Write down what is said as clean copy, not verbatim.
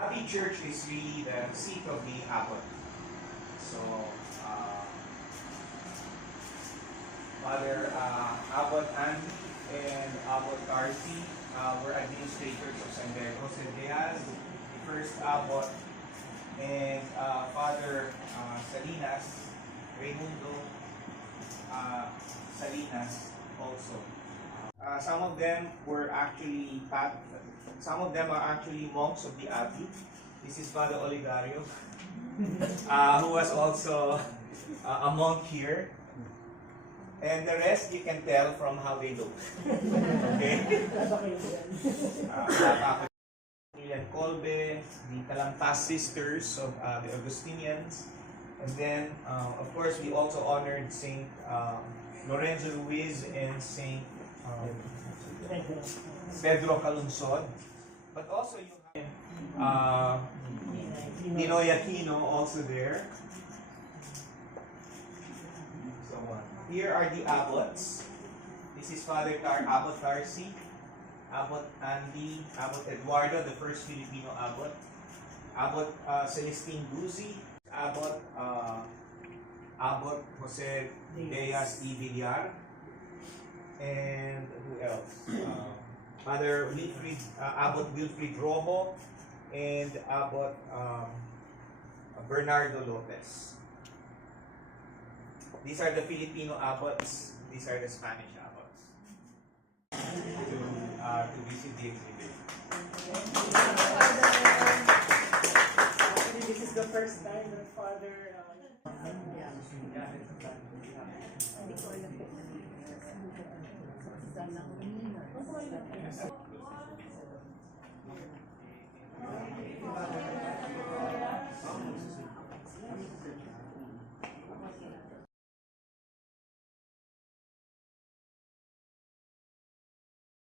Abbey Church is really the seat of the abbot. So, Father Abbot Andy and Abbot Tarsi were administrators of San Jose Diaz, the first abbot, and Father Salinas, Raimundo Salinas also. Some of them are actually monks of the Abbey. This is Father Oligario, who was also a monk here. And the rest you can tell from how they look. Okay? Lilian Colbe, the Talampas sisters of the Augustinians. And then, of course, we also honored Saint Lorenzo Ruiz and Saint Pedro Calungsod. But also you have Ninoy Aquino also there. So here are the abbots. This is Father Abbot Tarsi, Abbot Andy, Abbot Eduardo, the first Filipino abbot, Abbot Celestine Guzzi, Abbot Jose Diaz y Villar, and who else? Father Wilfrid, Abbot Wilfrid Rojo, and Abbot Bernardo Lopez. These are the Filipino abbots. These are the Spanish abbots. To visit the exhibit. This is the first time that Father Hindi ko alam po.